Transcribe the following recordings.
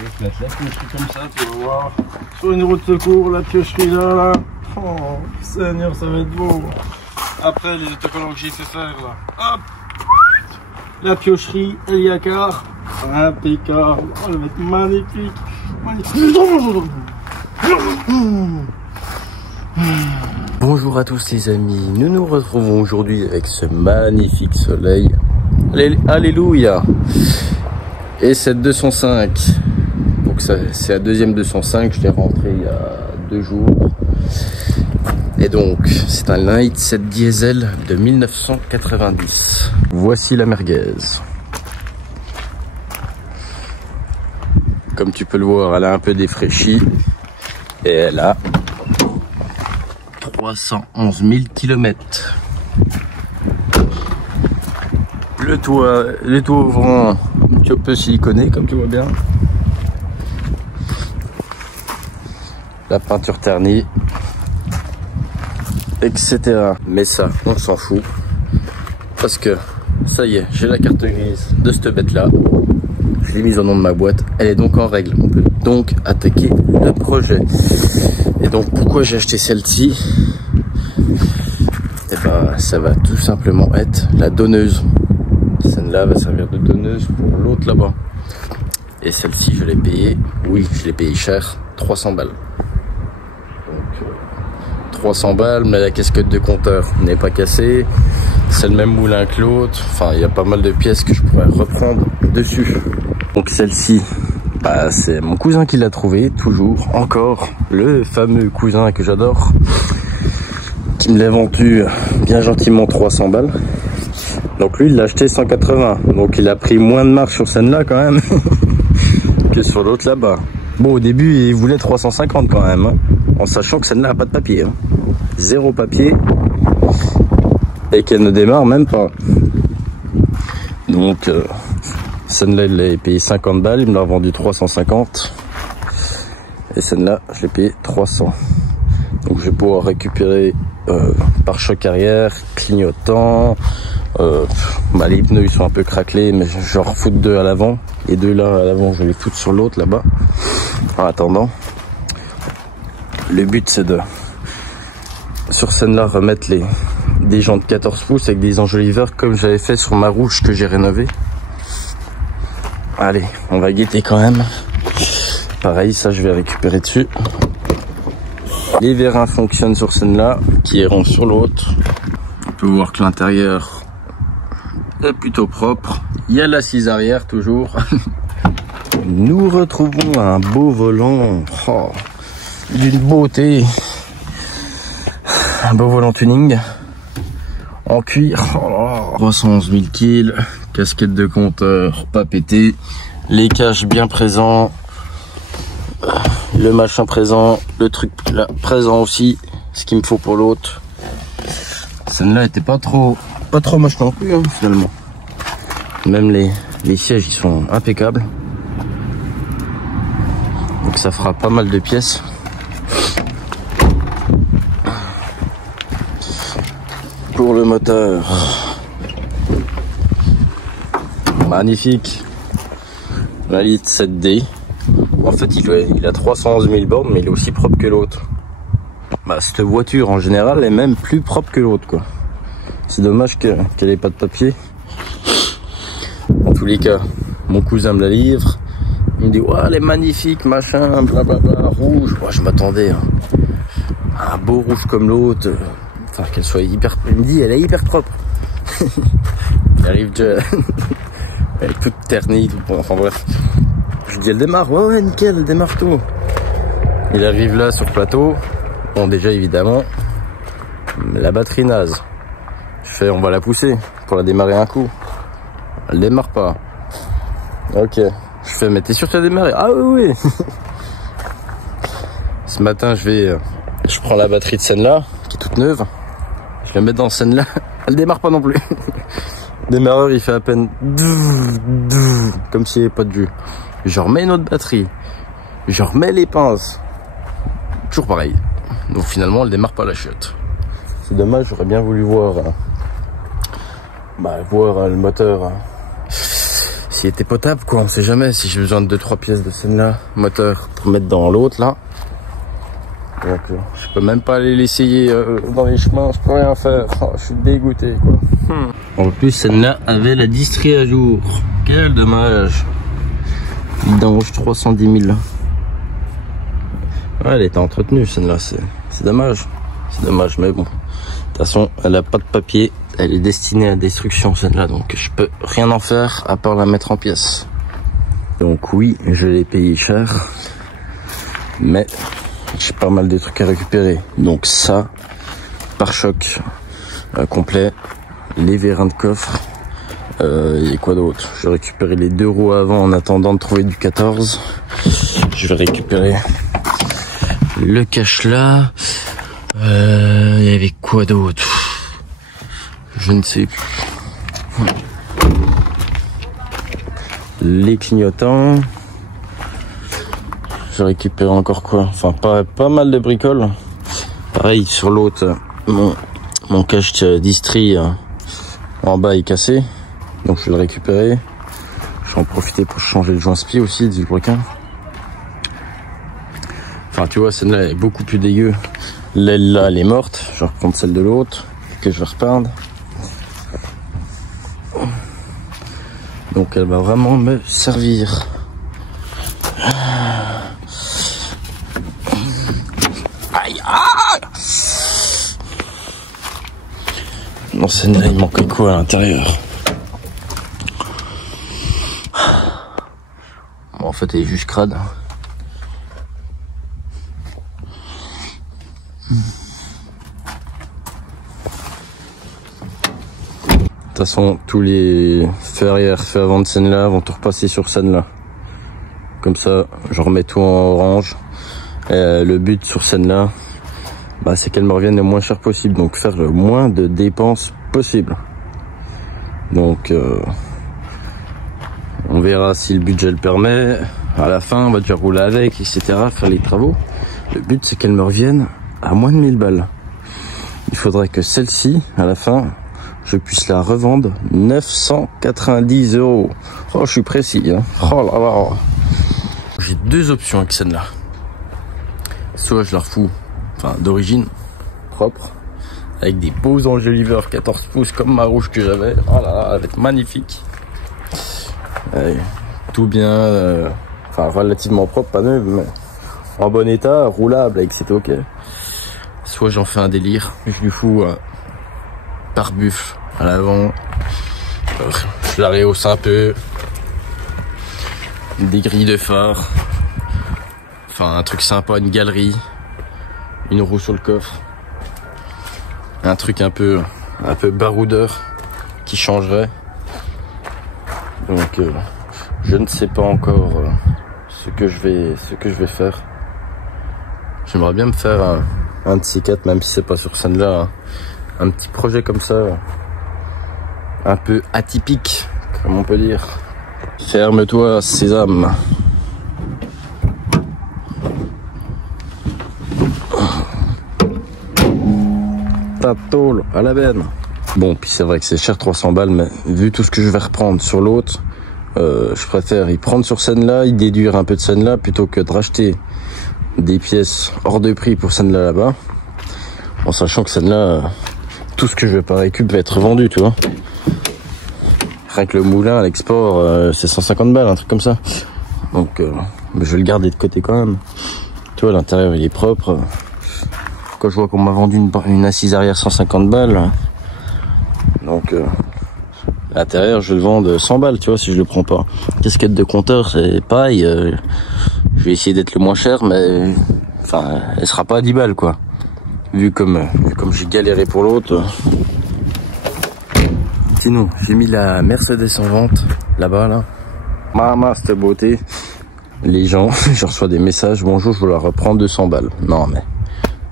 Je vais mettre la piocherie comme ça, tu vas voir. Sur une roue de secours, la piocherie là. Oh, Seigneur, ça va être beau. Après, les autocollants que j'ai fait faire là. Hop. La piocherie, Eliacar. Impeccable. Oh, elle va être magnifique. Bonjour à tous les amis, nous nous retrouvons aujourd'hui avec ce magnifique soleil. Alléluia. Et cette 205, donc c'est la deuxième 205, je l'ai rentré il y a 2 jours. Et donc c'est un Light 7 diesel de 1990. Voici la merguez. Comme tu peux le voir, elle a un peu défraîchi et elle a 311 000 km. Le toit ouvrant un petit peu siliconé, comme tu vois bien. La peinture ternie, etc. Mais ça, on s'en fout. Parce que, ça y est, j'ai la carte grise de cette bête-là. Je l'ai mise au nom de ma boîte. Elle est donc en règle. On peut donc attaquer le projet. Et donc, pourquoi j'ai acheté celle-ci? Et ben, ça va tout simplement être la donneuse. Celle-là va servir de donneuse pour l'autre là-bas. Et celle-ci, je l'ai payée, oui, je l'ai payée cher, 300 balles. Donc, 300 balles, mais la casquette de compteur n'est pas cassée. C'est le même moulin que l'autre. Enfin, il y a pas mal de pièces que je pourrais reprendre dessus. Donc celle-ci, bah, c'est mon cousin qui l'a trouvée, toujours, encore. Le fameux cousin que j'adore. Qui me l'a vendu bien gentiment 300 balles. Donc lui il l'a acheté 180, donc il a pris moins de marge sur celle-là quand même que sur l'autre là-bas. Bon, au début il voulait 350 quand même, hein, en sachant que celle-là n'a pas de papier, hein. Zéro papier et qu'elle ne démarre même pas. Donc celle-là il l'a payé 50 balles, il me l'a vendu 350 et celle-là je l'ai payé 300. Donc je vais pouvoir récupérer pare-choc arrière, clignotant. Bah, les pneus ils sont un peu craquelés, mais je vais en foutre 2 à l'avant. Les 2 là à l'avant, je vais les foutre sur l'autre là-bas. En attendant, le but c'est de, sur scène-là, remettre des jantes 14 pouces avec des enjoliveurs comme j'avais fait sur ma rouge que j'ai rénové. Allez, on va guetter quand même. Pareil, ça je vais récupérer dessus. Les vérins fonctionnent sur celle-là, qui iront sur l'autre. On peut voir que l'intérieur est plutôt propre. Il y a l'assise arrière toujours. Nous retrouvons un beau volant, oh, d'une beauté. Un beau volant tuning en cuir. Oh, 311 000 kills, casquette de compteur pas pété, les caches bien présents. Le machin présent, le truc là présent aussi, ce qu'il me faut pour l'autre. Celle-là était pas trop moche non plus, hein, finalement. Même les sièges ils sont impeccables. Donc ça fera pas mal de pièces. Pour le moteur, magnifique. La Light 7D. En fait, il a 311 000 bornes, mais il est aussi propre que l'autre. Bah, cette voiture, en général, est même plus propre que l'autre, quoi. C'est dommage qu'elle ait pas de papier. En tous les cas, mon cousin me la livre. Il me dit, ouais, elle est magnifique, machin, blablabla, rouge. Ouais, je m'attendais à un beau rouge comme l'autre. Enfin, qu'elle soit hyper... Il me dit, elle est hyper propre. Elle arrive déjà... Elle est toute ternie, tout... Enfin, bref. Je dis elle démarre, ouais nickel, elle démarre tout. Il arrive là sur le plateau. Bon déjà évidemment, la batterie naze. Je fais on va la pousser pour la démarrer un coup. Elle démarre pas. Ok. Je fais mais t'es sûr que tu as démarré? Ah oui. Ce matin je prends la batterie de scène là, qui est toute neuve. Je la mets dans scène là. Elle démarre pas non plus. Le démarreur il fait à peine comme s'il n'y avait pas de jus. Je remets une autre batterie, je remets les pinces, toujours pareil. Donc finalement elle démarre pas la chiotte. C'est dommage, j'aurais bien voulu voir le moteur s'il était potable quoi, on sait jamais si j'ai besoin de 2-3 pièces de celle-là, moteur, pour mettre dans l'autre là. Donc je peux même pas aller l'essayer dans les chemins, je peux rien faire, oh, je suis dégoûté quoi. En plus celle-là avait la distrie à jour, quel dommage. Vidange 310 000. Ouais, elle était entretenue celle-là, c'est dommage. C'est dommage mais bon. De toute façon elle a pas de papier, elle est destinée à destruction celle-là, donc je peux rien en faire à part la mettre en pièces. Donc oui, je l'ai payé cher, mais j'ai pas mal de trucs à récupérer. Donc ça, pare-choc complet, les vérins de coffre, et quoi d'autre. Je vais récupérer les 2 roues avant en attendant de trouver du 14. Je vais récupérer le cache là. Il y avait quoi d'autre? Je ne sais plus. Les clignotants. J'ai récupéré encore quoi? Enfin pas mal de bricoles. Pareil sur l'autre, mon cache distri en bas est cassé, donc je vais le récupérer. Je vais en profiter pour changer le joint spi aussi du broquin. Enfin tu vois, celle-là est beaucoup plus dégueu. L'aile là elle est morte. Je vais reprendre celle de l'autre que je vais repeindre. Donc elle va vraiment me servir. Aïe, aïe. Non, celle-là, il manquait quoi à l'intérieur? Bon, en fait, elle est juste crade. De toute façon, tous les feux arrière, feux avant de scène-là vont tout repasser sur scène-là. Comme ça, je remets tout en orange. Le but sur scène-là, bah, c'est qu'elle me revienne le moins cher possible. Donc faire le moins de dépenses possible. Donc on verra si le budget le permet. À la fin, on va devoir rouler avec, etc. Faire les travaux. Le but, c'est qu'elle me revienne à moins de 1000 balles. Il faudrait que celle-ci, à la fin, je puisse la revendre 990 €. Oh, je suis précis, hein. Oh là là. J'ai 2 options avec celle-là. Soit je la refous, enfin d'origine, propre, avec des beaux enjoliveurs 14 pouces comme ma rouge que j'avais. Oh là là, elle va être magnifique. Ouais, tout bien, enfin relativement propre, pas neuve, mais en bon état, roulable, avec c'est ok. Soit j'en fais un délire, je lui fous pare-buffle à l'avant, je la rehausse un peu, des grilles de phare, enfin un truc sympa, une galerie, une roue sur le coffre, un truc un peu baroudeur qui changerait. Donc je ne sais pas encore ce que je vais faire. J'aimerais bien me faire un de ces 4, même si c'est pas sur scène-là, un petit projet comme ça, un peu atypique, comme on peut dire. Ferme-toi, sésame. Ta tôle à la benne. Bon, puis c'est vrai que c'est cher 300 balles, mais vu tout ce que je vais reprendre sur l'autre, je préfère y prendre sur scène-là, y déduire un peu de scène-là, plutôt que de racheter des pièces hors de prix pour scène-là là-bas, en sachant que scène-là, tout ce que je vais pas récup va être vendu, tu vois. Rien que le moulin à l'export, c'est 150 balles, un truc comme ça. Donc, je vais le garder de côté quand même. Tu vois, l'intérieur il est propre. Quand je vois qu'on m'a vendu une assise arrière 150 balles, donc l'intérieur je le vends de 100 balles, tu vois, si je le prends pas. Casquette de compteur, c'est pareil. Je vais essayer d'être le moins cher, mais enfin, elle sera pas à 10 balles, quoi. Vu comme j'ai galéré pour l'autre. Sinon, j'ai mis la Mercedes en vente, là-bas, là. Maman, cette beauté. Les gens, je reçois des messages, bonjour, je veux la reprendre 200 balles. Non, mais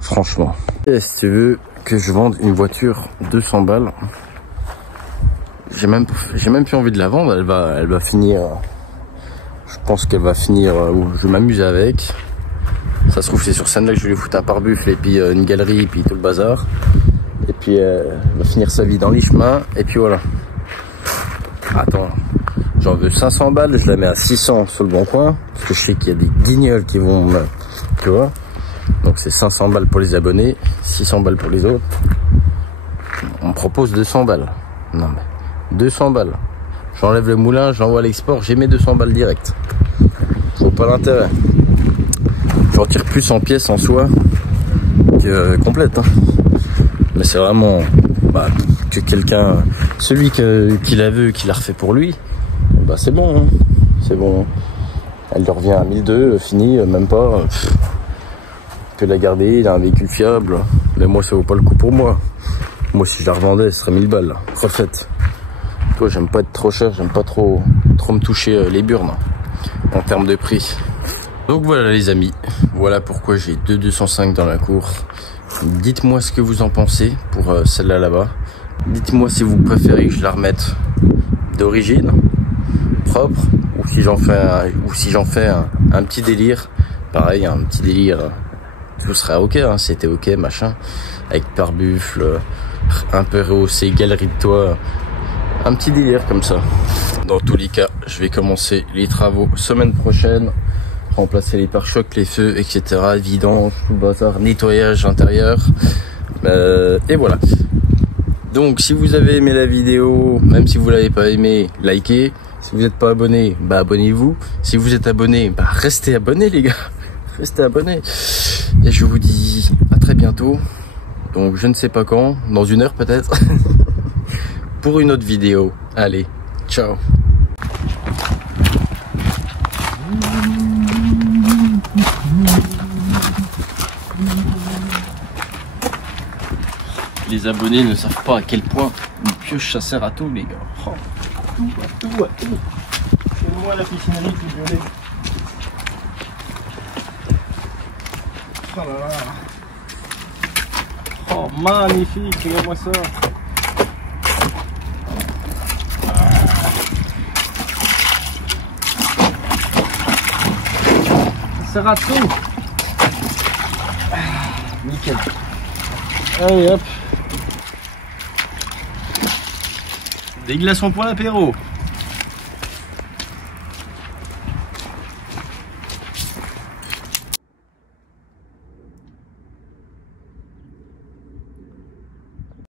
franchement. Et si tu veux que je vende une voiture 200 balles, j'ai même plus envie de la vendre, elle va finir, je pense qu'elle va finir où je vais m'amuser avec. Ça se trouve c'est sur scène là que je vais lui foutre un pare-buffle et puis une galerie et puis tout le bazar. Et puis elle va finir sa vie dans les chemins et puis voilà. Attends, J'en veux 500 balles, je la mets à 600 sur le bon coin. Parce que je sais qu'il y a des guignols qui vont me... Tu vois. Donc c'est 500 balles pour les abonnés, 600 balles pour les autres. On me propose 200 balles. Non mais 200 balles. J'enlève le moulin, j'envoie à l'export, j'ai mes 200 balles direct. Je vois pas l'intérêt. J'en tire plus en pièces en soi que complète. Hein. Mais c'est vraiment bah, que quelqu'un, celui qui la veut, qui l'a refait pour lui, bah c'est bon. Hein. C'est bon. Elle lui revient à 1002, fini, même pas. Que la garder, il a un véhicule fiable. Mais moi, ça vaut pas le coup pour moi. Moi, si je la revendais, ce serait 1000 balles. Refaite. Toi, j'aime pas être trop cher, j'aime pas trop me toucher les burnes en termes de prix. Donc voilà les amis, voilà pourquoi j'ai 205 dans la cour. Dites-moi ce que vous en pensez pour celle-là là-bas. Dites-moi si vous préférez que je la remette d'origine, propre, ou si j'en fais un petit délire. Pareil, un petit délire, tout sera ok, hein, c'était ok, machin, avec pare-buffle, un peu rehaussé, galerie de toit. Un petit délire comme ça. Dans tous les cas, je vais commencer les travaux semaine prochaine. Remplacer les pare-chocs, les feux, etc. Vidange, tout le bazar, nettoyage intérieur. Et voilà. Donc si vous avez aimé la vidéo, même si vous l'avez pas aimé, likez. Si vous n'êtes pas abonné, bah abonnez-vous. Si vous êtes abonné, bah restez abonné les gars. Restez abonné. Et je vous dis à très bientôt. Donc je ne sais pas quand, dans 1 heure peut-être. Pour une autre vidéo. Allez, ciao. Les abonnés ne savent pas à quel point une pioche ça sert à tout les gars. Oh, tout. C'est moi la piscinerie tout violet. Oh là là. Oh magnifique, regarde-moi ça. Ça sert à tout. Nickel. Allez hop. Des glaçons pour l'apéro.